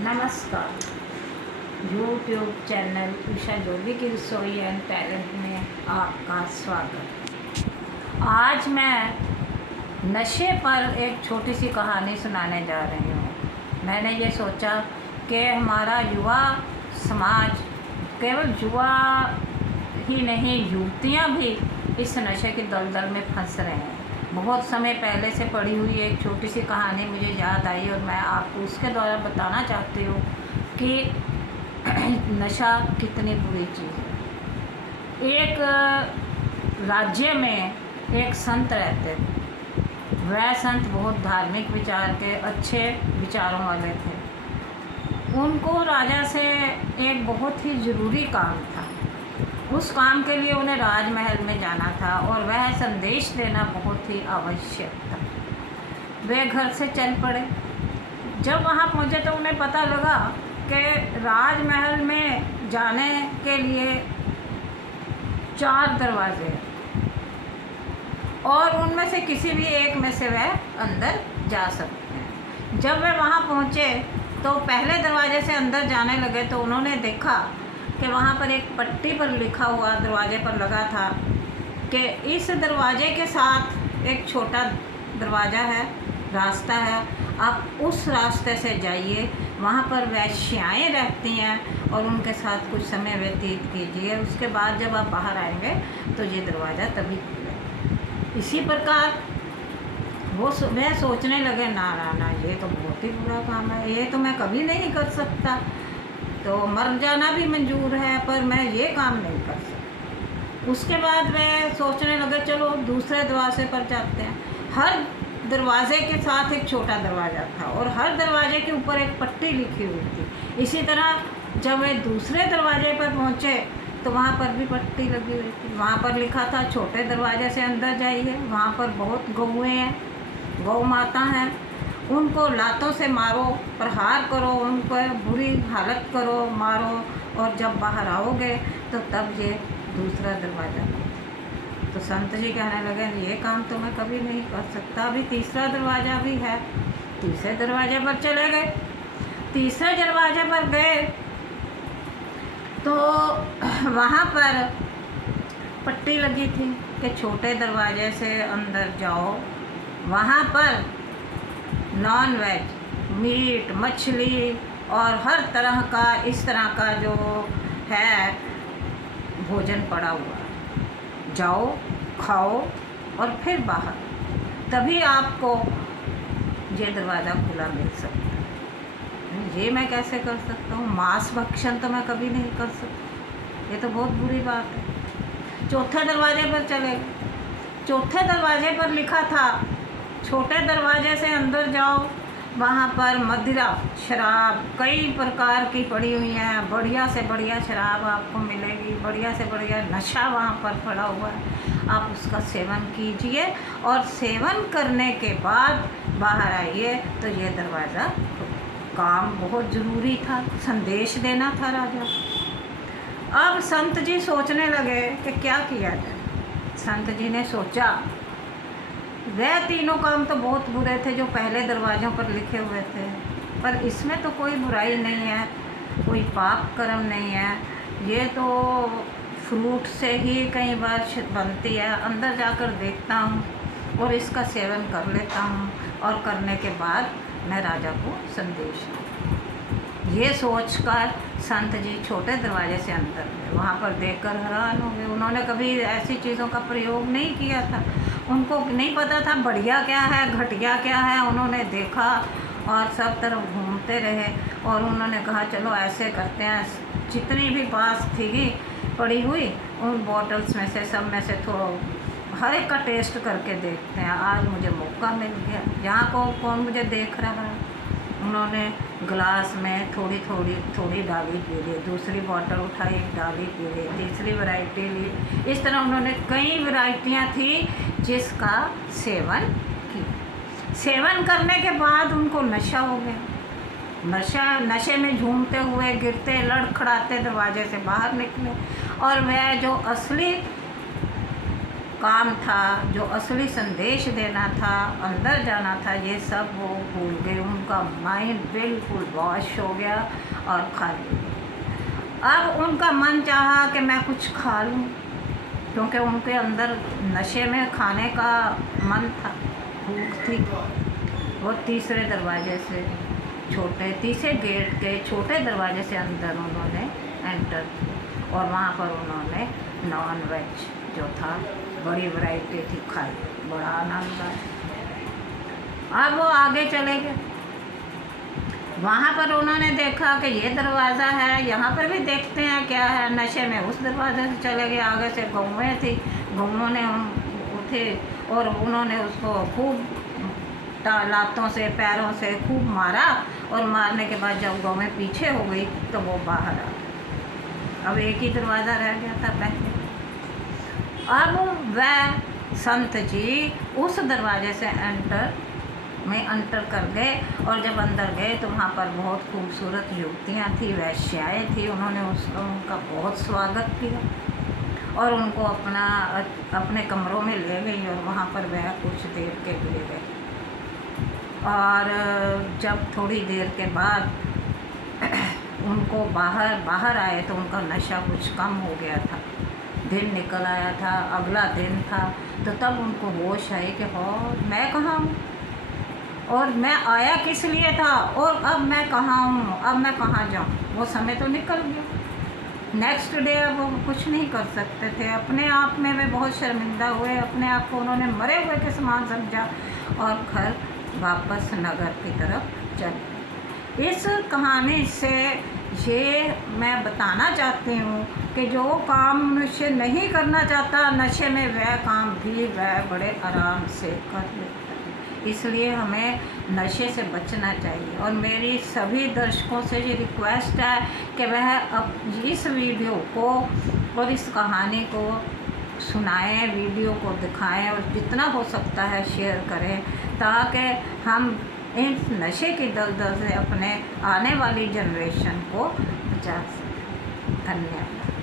नमस्कार। YouTube channel Usha जोगी की रसोई एंड टैलेंट में आपका स्वागत। आज मैं नशे पर एक छोटी सी कहानी सुनाने जा रही हूँ। मैंने ये सोचा कि हमारा युवा समाज केवल युवा ही नहीं, युवतियाँ भी इस नशे की दलदल में फंस रहे हैं। बहुत समय पहले से पढ़ी हुई एक छोटी सी कहानी मुझे याद आई और मैं आपको उसके द्वारा बताना चाहती हूँ कि नशा कितनी बुरी चीज़ है। एक राज्य में एक संत रहते थे। वह संत बहुत धार्मिक विचार के, अच्छे विचारों वाले थे। उनको राजा से एक बहुत ही ज़रूरी काम था। उस काम के लिए उन्हें राजमहल में जाना था और वह संदेश देना बहुत ही आवश्यक था। वे घर से चल पड़े। जब वहाँ पहुँचे तो उन्हें पता लगा कि राजमहल में जाने के लिए 4 दरवाजे हैं और उनमें से किसी भी एक में से वह अंदर जा सकते हैं। जब वे वहाँ पहुँचे तो पहले दरवाजे से अंदर जाने लगे तो उन्होंने देखा कि वहाँ पर एक पट्टी पर लिखा हुआ दरवाजे पर लगा था कि इस दरवाजे के साथ एक छोटा दरवाज़ा है, रास्ता है, आप उस रास्ते से जाइए। वहाँ पर वेश्याएँ रहती हैं और उनके साथ कुछ समय व्यतीत कीजिए। उसके बाद जब आप बाहर आएंगे तो ये दरवाज़ा तभी खुलेगा। इसी प्रकार वह सोचने लगे, ना ये तो बहुत ही बुरा काम है, ये तो मैं कभी नहीं कर सकता। तो मर जाना भी मंजूर है पर मैं ये काम नहीं कर सकता। उसके बाद वे सोचने लगे, चलो दूसरे दरवाजे पर जाते हैं। हर दरवाजे के साथ एक छोटा दरवाज़ा था और हर दरवाजे के ऊपर एक पट्टी लिखी हुई थी। इसी तरह जब वे दूसरे दरवाजे पर पहुँचे तो वहाँ पर भी पट्टी लगी हुई थी। वहाँ पर लिखा था, छोटे दरवाजे से अंदर जाइए, वहाँ पर बहुत गौएँ हैं, गौ माता हैं, उनको लातों से मारो, प्रहार करो, उनको बुरी हालत करो, मारो, और जब बाहर आओगे तो तब ये दूसरा दरवाज़ा। तो संत जी कहने लगे, ये काम तो मैं कभी नहीं कर सकता, अभी तीसरा दरवाज़ा भी है। तीसरे दरवाजे पर चले गए। तीसरे दरवाजे पर गए तो वहाँ पर पट्टी लगी थी कि छोटे दरवाजे से अंदर जाओ, वहाँ पर नॉन वेज, मीट, मछली और हर तरह का इस तरह का जो है भोजन पड़ा हुआ है, जाओ खाओ और फिर बाहर, तभी आपको ये दरवाज़ा खुला मिल सकता है। ये मैं कैसे कर सकता हूँ? मांस भक्षण तो मैं कभी नहीं कर सकता, ये तो बहुत बुरी बात है। चौथे दरवाजे पर चले गए। चौथे दरवाजे पर लिखा था, छोटे दरवाजे से अंदर जाओ, वहाँ पर मदिरा, शराब कई प्रकार की पड़ी हुई हैं, बढ़िया से बढ़िया शराब आपको मिलेगी, बढ़िया से बढ़िया नशा वहाँ पर पड़ा हुआ है, आप उसका सेवन कीजिए और सेवन करने के बाद बाहर आइए। तो ये दरवाज़ा, काम बहुत ज़रूरी था, संदेश देना था राजा। अब संत जी सोचने लगे कि क्या किया जाए। संत जी ने सोचा, वह तीनों काम तो बहुत बुरे थे जो पहले दरवाज़ों पर लिखे हुए थे, पर इसमें तो कोई बुराई नहीं है, कोई पाप कर्म नहीं है, ये तो फ्रूट से ही कई बार बनती है। अंदर जाकर देखता हूँ और इसका सेवन कर लेता हूँ और करने के बाद मैं राजा को संदेश दूँ। ये सोचकर संत जी छोटे दरवाजे से अंदर गए। वहाँ पर देखकर हैरान हो गए। उन्होंने कभी ऐसी चीज़ों का प्रयोग नहीं किया था, उनको नहीं पता था बढ़िया क्या है, घटिया क्या है। उन्होंने देखा और सब तरफ घूमते रहे और उन्होंने कहा, चलो ऐसे करते हैं, जितनी भी पास थी पड़ी हुई उन बॉटल्स में से, सब में से थोड़ा हर एक का टेस्ट करके देखते हैं। आज मुझे मौका मिल गया, यहाँ को कौन मुझे देख रहा है। उन्होंने ग्लास में थोड़ी डाली, पी ली, दूसरी बॉटल उठाई, डाली, पी ली, तीसरी वैरायटी ली। इस तरह उन्होंने कई वैरायटियाँ थी जिसका सेवन किया। सेवन करने के बाद उनको नशा हो गया। नशे में झूमते हुए, गिरते, लड़खड़ाते दरवाजे से बाहर निकले और वह जो असली काम था, जो असली संदेश देना था, अंदर जाना था, ये सब वो भूल गए। उनका माइंड बिल्कुल वॉश हो गया और खाली। अब उनका मन चाहा कि मैं कुछ खा लूँ, क्योंकि उनके अंदर नशे में खाने का मन था, भूख थी। वो तीसरे दरवाजे से तीसरे गेट के छोटे दरवाजे से अंदर उन्होंने एंटर, और वहाँ पर उन्होंने नॉन वेज जो था, बड़ी वैरायटी थी, खाई, बड़ा आनंद आया। अब वो आगे चले गए। वहाँ पर उन्होंने देखा कि ये दरवाज़ा है, यहाँ पर भी देखते हैं क्या है। नशे में उस दरवाजे से चले गए। आगे से गौएँ थी, गौओं ने उठे और उन्होंने उसको खूब लातों से, पैरों से खूब मारा, और मारने के बाद जब गौएँ पीछे हो गई तो वो बाहर आ गई। अब एक ही दरवाज़ा रह गया था पहले। अब वह संत जी उस दरवाजे से एंटर कर गए, और जब अंदर गए तो वहाँ पर बहुत खूबसूरत युवतियाँ थी, वैश्याएँ थी। उन्होंने उनका बहुत स्वागत किया और उनको अपने कमरों में ले गई, और वहाँ पर वह कुछ देर के लिए गए। और जब थोड़ी देर के बाद उनको बाहर आए तो उनका नशा कुछ कम हो गया था। दिन निकल आया था, अगला दिन था, तो तब उनको होश आई कि हाँ, मैं कहाँ हूँ और मैं आया किस लिए था, और अब मैं कहाँ हूँ, अब मैं कहाँ जाऊँ। वो समय तो निकल गया। नेक्स्ट डे अब वो कुछ नहीं कर सकते थे। अपने आप में वे बहुत शर्मिंदा हुए, अपने आप को उन्होंने मरे हुए के समान समझा और घर वापस नगर की तरफ चले। इस कहानी से ये मैं बताना चाहती हूँ कि जो काम मनुष्य नहीं करना चाहता नशे में, वह काम भी वह बड़े आराम से कर लेता है। इसलिए हमें नशे से बचना चाहिए। और मेरी सभी दर्शकों से ये रिक्वेस्ट है कि वह अब इस वीडियो को और इस कहानी को सुनाएं, वीडियो को दिखाएं, और जितना हो सकता है शेयर करें, ताकि हम इस नशे की दलदल से अपने आने वाली जनरेशन को बचा सकें। धन्यवाद।